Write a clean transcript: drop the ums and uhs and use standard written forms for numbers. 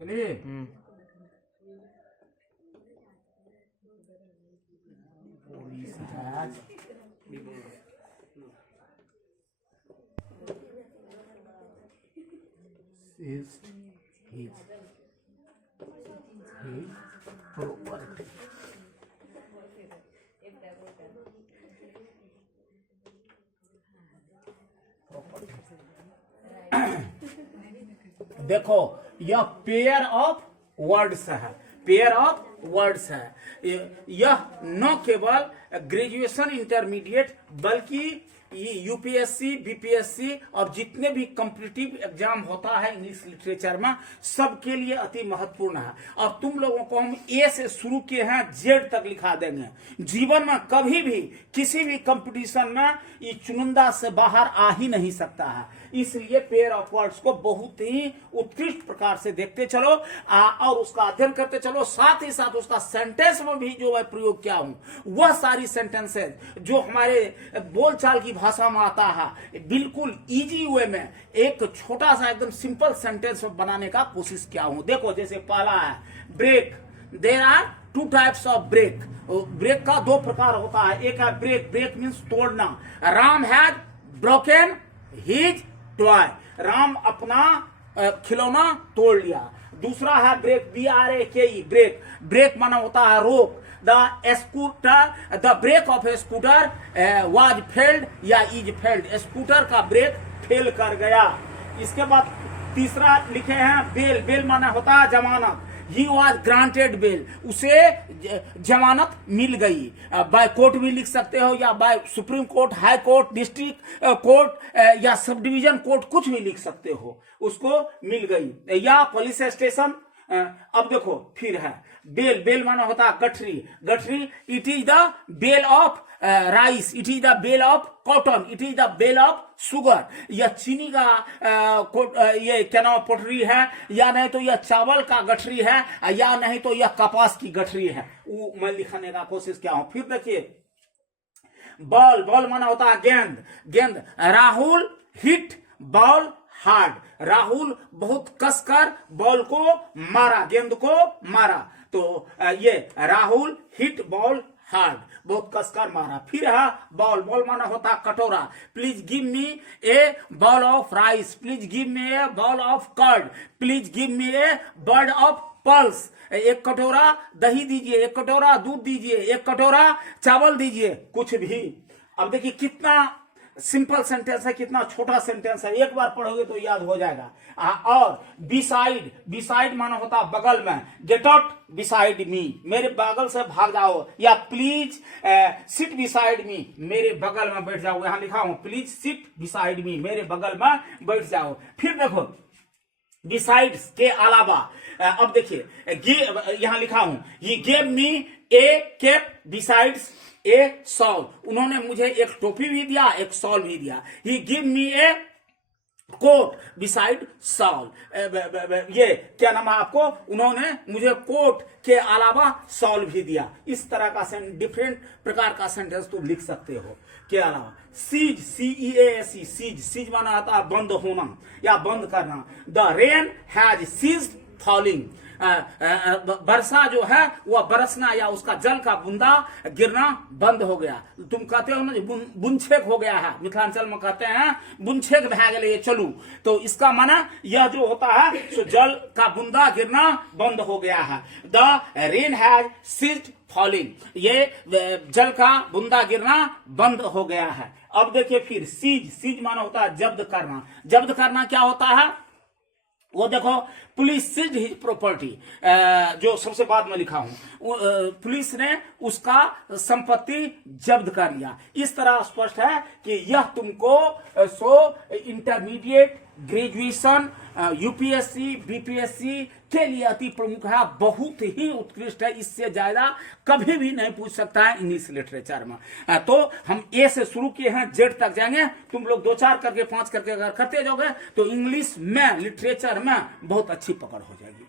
चलिए is his property. देखो यह पेयर ऑफ वर्ड्स है, पेयर ऑफ वर्ड्स है। यह न केवल ग्रेजुएशन इंटरमीडिएट बल्कि ये यूपीएससी बीपीएससी और जितने भी कॉम्पिटिटिव एग्जाम होता है इंग्लिश लिटरेचर में सबके लिए अति महत्वपूर्ण है। और तुम लोगों को हम ए से शुरू किए हैं जेड तक लिखा देंगे। जीवन में कभी भी किसी भी कंपटीशन में ये चुनिंदा से बाहर आ ही नहीं सकता है, इसलिए पेयर ऑफ वर्ड्स को बहुत ही उत्कृष्ट प्रकार से देखते चलो और उसका अध्ययन करते चलो। साथ ही साथ उसका सेंटेंस में भी जो मैं प्रयोग किया हूं वह सारी सेंटेंसेस जो हमारे बोलचाल की भाषा में आता है बिल्कुल इजी वे में एक छोटा सा एकदम सिंपल सेंटेंस बनाने का कोशिश किया हूं। देखो जैसे पहला है break, there are two types of break. Break का दो प्रकार होता है, एक है ब्रेक, ब्रेक मीन्स तोड़ना। Ram had broken his toy, Ram अपना खिलौना तोड़ लिया। दूसरा है ब्रेक, BRAKE, ब्रेक, ब्रेक माना होता है रोक। The break of a scooter was failed या इज फेल्ड, स्कूटर का ब्रेक फेल कर गया। इसके बाद तीसरा लिखे हैं बेल, बेल माना होता है जमानत। ही वॉज ग्रांटेड बेल, उसे जमानत मिल गई। बाय कोर्ट भी लिख सकते हो या by supreme court, high court, district court या सब डिवीजन कोर्ट, कुछ भी लिख सकते हो, उसको मिल गई। या पुलिस स्टेशन। अब देखो फिर है बेल, बेल माना होता है गठरी, गठरी। It is the bale of rice, it is the bale of cotton, it is the bale of sugar. यह चीनी का ये क्या नाम पोटरी है, या नहीं तो यह चावल का गठरी है, या नहीं तो यह कपास की गठरी है। वो मैं लिखने का कोशिश किया हूं। फिर देखिए बॉल, बॉल माना होता है गेंद, गेंद। Rahul hit ball hard, Rahul बहुत कसकर बॉल को मारा, गेंद को मारा। तो ये राहुल हिट बॉल हार्ड, बहुत कसकर मारा। फिर है बॉल, बॉल माना होता कटोरा। Please give me a bowl of rice, please give me a bowl of curd, please give me a bird of pulse. एक कटोरा दही दीजिए, एक कटोरा दूध दीजिए, एक कटोरा चावल दीजिए, कुछ भी। अब देखिए कितना सिंपल सेंटेंस है, कितना छोटा सेंटेंस है, एक बार पढ़ोगे तो याद हो जाएगा। और बिसाइड, बिसाइड माना होता बगल में। गेट आउट बिसाइड मी, मेरे बगल से भाग जाओ। या प्लीज सिट बिसाइड मी, मेरे बगल में बैठ जाओ। यहां लिखा हूं प्लीज सिट बिसाइड मी, मेरे बगल में बैठ जाओ। फिर देखो बिसाइड्स के अलावा अब देखिए यहां लिखा हूं ये gave me A cap besides A sol, उन्होंने मुझे एक टोपी भी दिया, एक सॉल भी दिया। ही गिव मी ए कोट बिसाइड सॉल, ये क्या नाम है आपको, उन्होंने मुझे कोट के अलावा सॉल भी दिया। इस तरह का डिफरेंट प्रकार का सेंटेंस तुम लिख सकते हो। के अलावा सीज, CEASE, सीज, सीज माना आता है बंद होना या बंद करना। The rain has ceased falling, वर्षा जो है वह बरसना या उसका जल का बूंदा गिरना बंद हो गया। तुम कहते हो ना बुनछेक हो गया है, मिथिलांचल में कहते हैं बुनछेक भै गेलै चलू, तो इसका माना यह जो होता है सो जल का बूंदा गिरना बंद हो गया है। The rain has ceased falling, ये जल का बूंदा गिरना बंद हो गया है। अब देखिए फिर सीज, सीज माना होता है जब्त करना। जब्त करना क्या होता है वो देखो, पुलिस सीज्ड हिज प्रॉपर्टी, जो सबसे बाद में लिखा हूं, पुलिस ने उसका संपत्ति जब्त कर लिया। इस तरह स्पष्ट है कि यह तुमको इंटरमीडिएट, ग्रेजुएशन, यूपीएससी, बीपीएससी के लिए अति प्रमुख है, बहुत ही उत्कृष्ट है। इससे ज्यादा कभी भी नहीं पूछ सकता है इंग्लिश लिटरेचर में। तो हम ए से शुरू किए हैं, जेड तक जाएंगे। तुम लोग 2-4 करके 5 करके अगर करते जाओगे तो इंग्लिश में, लिटरेचर में बहुत अच्छी पकड़ हो जाएगी।